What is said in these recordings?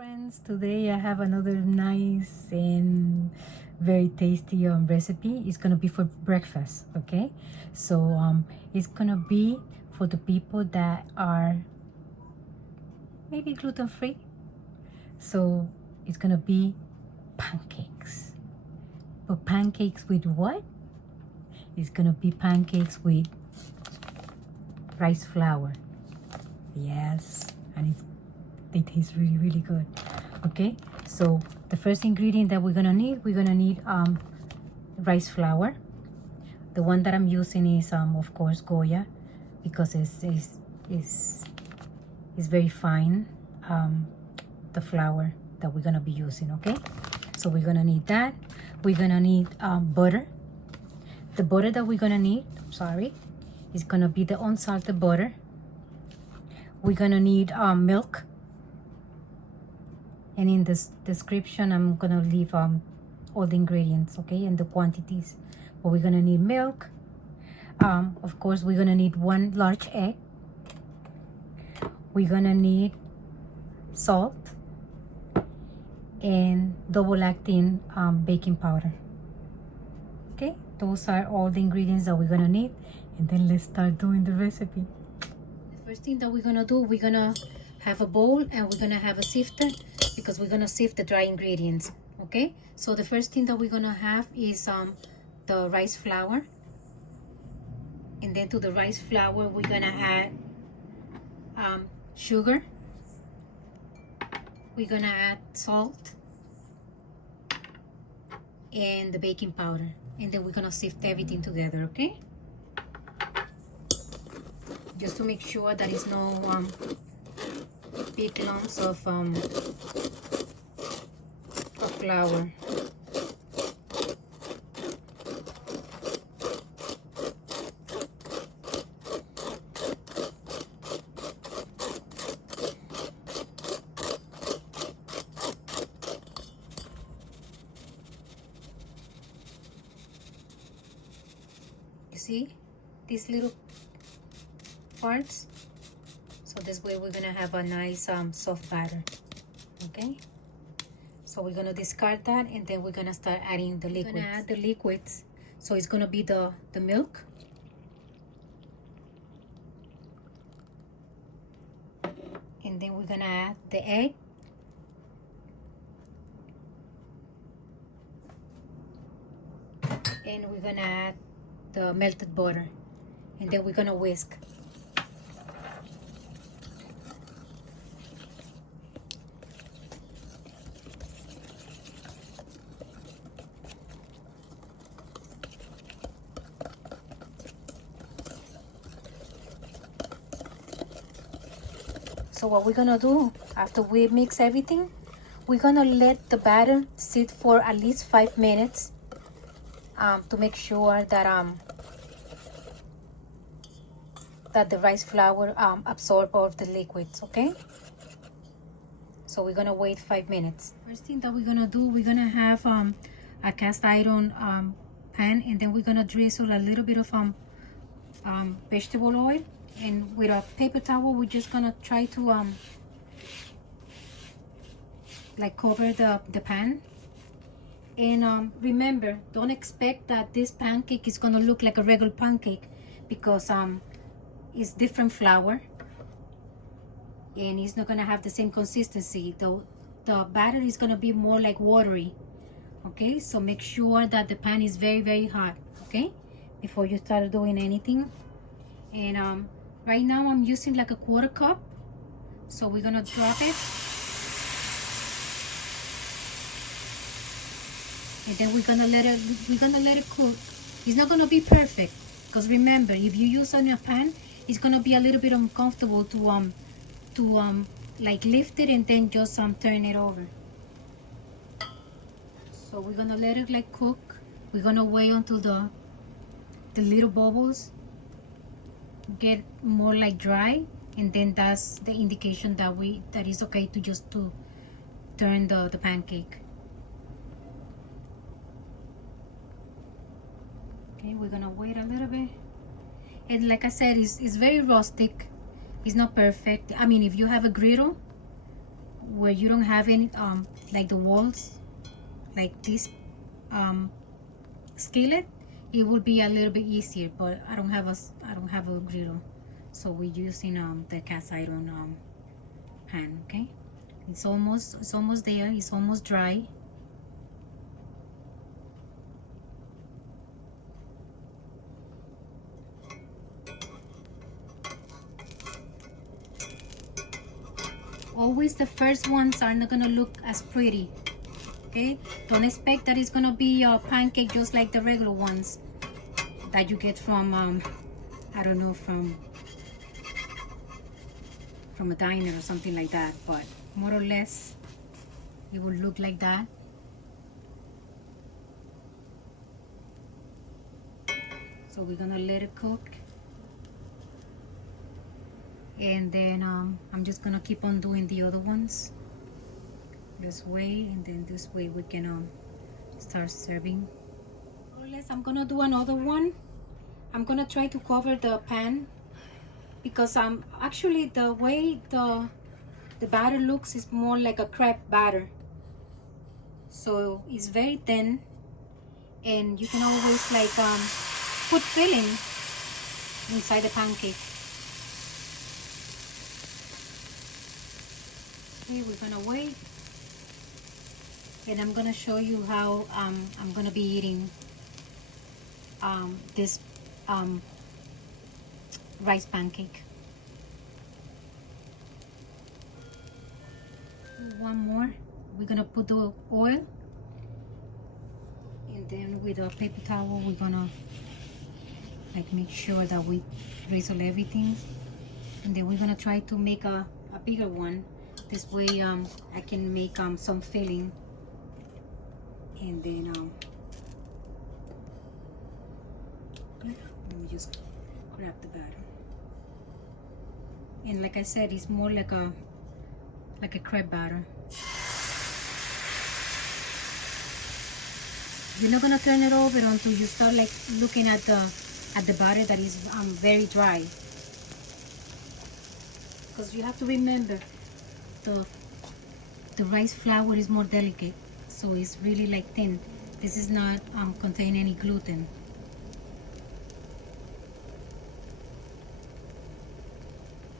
friends, today I have another nice and very tasty recipe. It's gonna be for breakfast, okay? So it's gonna be for the people that are maybe gluten free. So it's gonna be pancakes. But pancakes with what? It's gonna be pancakes with rice flour. Yes, and they taste really good. Okay, so the first ingredient that we're gonna need rice flour. The one that I'm using is of course Goya, because it's very fine, the flour that we're gonna be using. Okay, so we're gonna need that. We're gonna need butter. The butter that we're gonna need, is gonna be the unsalted butter. We're gonna need milk, and in this description I'm gonna leave all the ingredients, okay, and the quantities. But we're gonna need milk. Of course, we're gonna need 1 large egg. We're gonna need salt and double acting baking powder. Okay, those are all the ingredients that we're gonna need, and then let's start doing the recipe. The first thing that we're gonna do, we're gonna have a bowl and we're gonna have a sifter, because we're gonna sift the dry ingredients. Okay, so the first thing that we're gonna have is the rice flour, and then to the rice flour we're gonna add sugar. We're gonna add salt and the baking powder, and then we're gonna sift everything together. Okay, just to make sure that there's no big lumps of flour. You see these little parts? So this way we're gonna have a nice soft batter. Okay, so we're gonna discard that, and then we're gonna start adding the liquids. We're gonna add the liquids. So it's gonna be the milk, and then we're gonna add the egg, and we're gonna add the melted butter, and then we're gonna whisk. So what we're gonna do after we mix everything, we're gonna let the batter sit for at least 5 minutes to make sure that that the rice flour absorb all of the liquids. Okay, so we're gonna wait 5 minutes. First thing that we're gonna do, we're gonna have a cast iron pan, and then we're gonna drizzle a little bit of vegetable oil, and with a paper towel we're just gonna try to like cover the pan. And remember, don't expect that this pancake is gonna look like a regular pancake, because it's different flour and it's not gonna have the same consistency. The batter is gonna be more like watery. Okay, so make sure that the pan is very hot, okay, before you start doing anything. And right now I'm using like a 1/4 cup, so we're gonna drop it, and then we're gonna let it cook. It's not gonna be perfect, because remember, if you use on your pan, it's gonna be a little bit uncomfortable to like lift it and then just turn it over. So we're gonna let it like cook. We're gonna wait until the little bubbles get more like dry, and then that's the indication that it's okay to turn the pancake. Okay, we're gonna wait a little bit, and like I said, it's very rustic. It's not perfect. I mean, if you have a griddle, where you don't have any like the walls like this skillet, it will be a little bit easier, but I don't have a griddle, so we're using the cast iron pan. Okay, it's almost there, it's almost dry. Always the first ones are not gonna look as pretty. Okay, don't expect that it's gonna be a pancake just like the regular ones that you get from I don't know, from a diner or something like that, but more or less it will look like that. So we're gonna let it cook, and then I'm just gonna keep on doing the other ones this way, and then this way we can start serving. More or less, I'm gonna do another one. I'm gonna try to cover the pan because actually the way the batter looks is more like a crepe batter, so it's very thin, and you can always like put filling inside the pancake. Okay, we're gonna wait, and I'm gonna show you how I'm gonna be eating this rice pancake. One more, we're gonna put the oil, and then with a paper towel we're gonna like make sure that we drizzle everything, and then we're gonna try to make a bigger one. This way I can make some filling, and then let me just grab the batter. And like I said, it's more like a crepe batter. You're not gonna turn it over until you start like looking at the batter that is very dry, because you have to remember the rice flour is more delicate, so it's really like thin. This is not contain any gluten.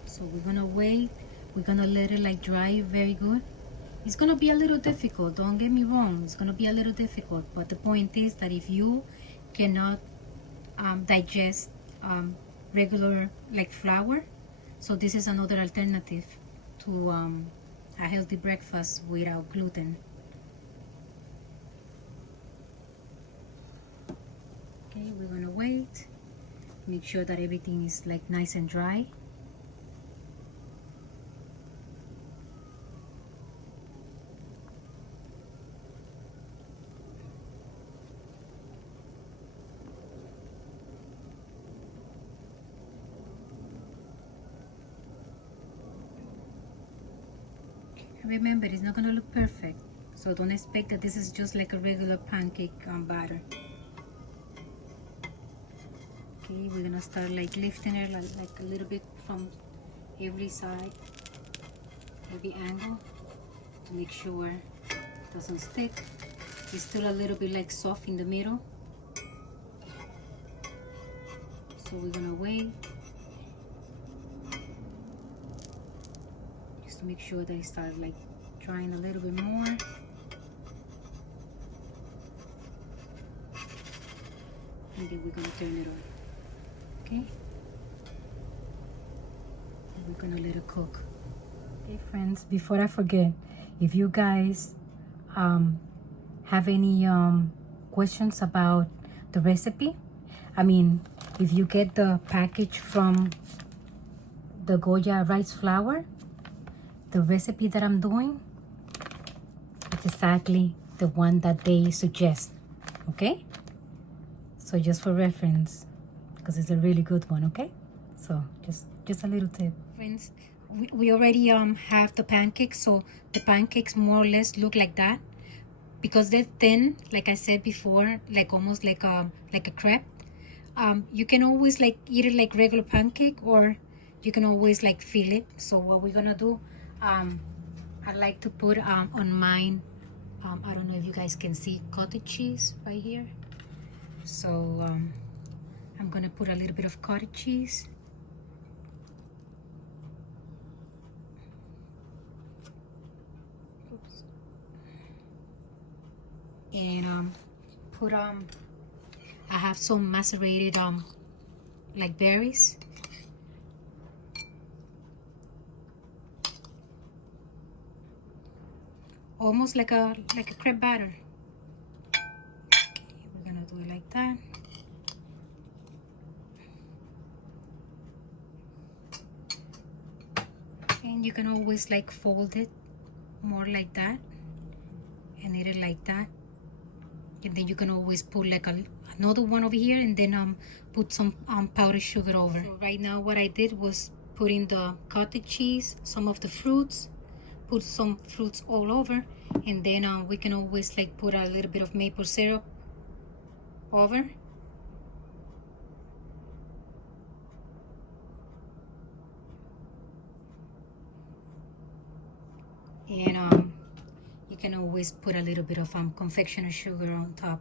So we're gonna wait, we're gonna let it like dry very good. It's gonna be a little difficult, don't get me wrong, it's gonna be a little difficult, but the point is that if you cannot digest regular like flour, so this is another alternative to a healthy breakfast without gluten. Okay, we're gonna wait, make sure that everything is like nice and dry. Remember, it's not gonna look perfect, so don't expect that this is just like a regular pancake batter. Okay, we're gonna start like lifting it like a little bit from every side, every angle, to make sure it doesn't stick. It's still a little bit like soft in the middle, so we're gonna wait to make sure that it starts like drying a little bit more. And then we're gonna turn it on. Okay? And we're gonna let it cook. Okay, friends, before I forget, if you guys have any questions about the recipe, I mean, if you get the package from the Goya Rice Flour, the recipe that I'm doing, it's exactly the one that they suggest. Okay, so just for reference, because it's a really good one. Okay, so just a little tip, friends. We already have the pancakes, so the pancakes more or less look like that because they're thin, like I said before, like almost like a crepe. You can always like eat it like regular pancake, or you can always like fill it. So what we're gonna do, I like to put on mine, I don't know if you guys can see cottage cheese right here. So I'm gonna put a little bit of cottage cheese. Oops. And put I have some macerated like berries. Almost like a crepe batter. Okay, we're gonna do it like that. And you can always like fold it more like that and eat it like that. And then you can always put like another one over here, and then put some powdered sugar over. So right now what I did was put in the cottage cheese, some of the fruits, put some fruits all over, and then we can always like put a little bit of maple syrup over. And you can always put a little bit of confectioner sugar on top.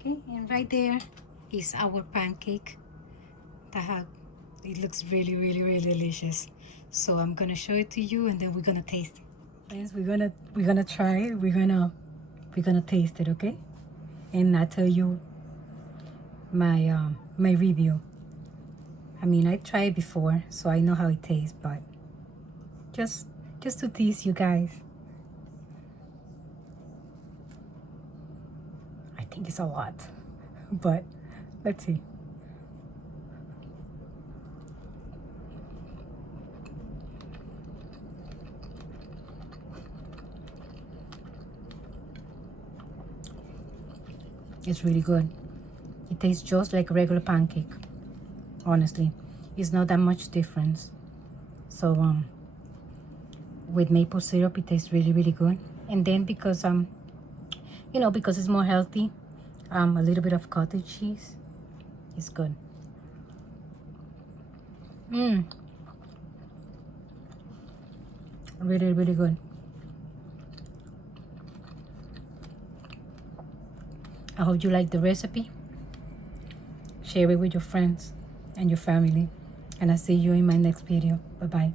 Okay, and right there is our pancake. It looks really, really, really delicious. So I'm gonna show it to you, and then we're gonna taste it. Friends, we're gonna try it. We're gonna taste it, okay? And I'll tell you my my review. I mean, I tried before, so I know how it tastes, but just to tease you guys. I think it's a lot, but let's see. It's really good. It tastes just like a regular pancake. Honestly, it's not that much difference. So with maple syrup, it tastes really, really good. And then because you know, because it's more healthy, a little bit of cottage cheese is good. Really, really good. I hope you like the recipe. Share it with your friends and your family. And I'll see you in my next video. Bye-bye.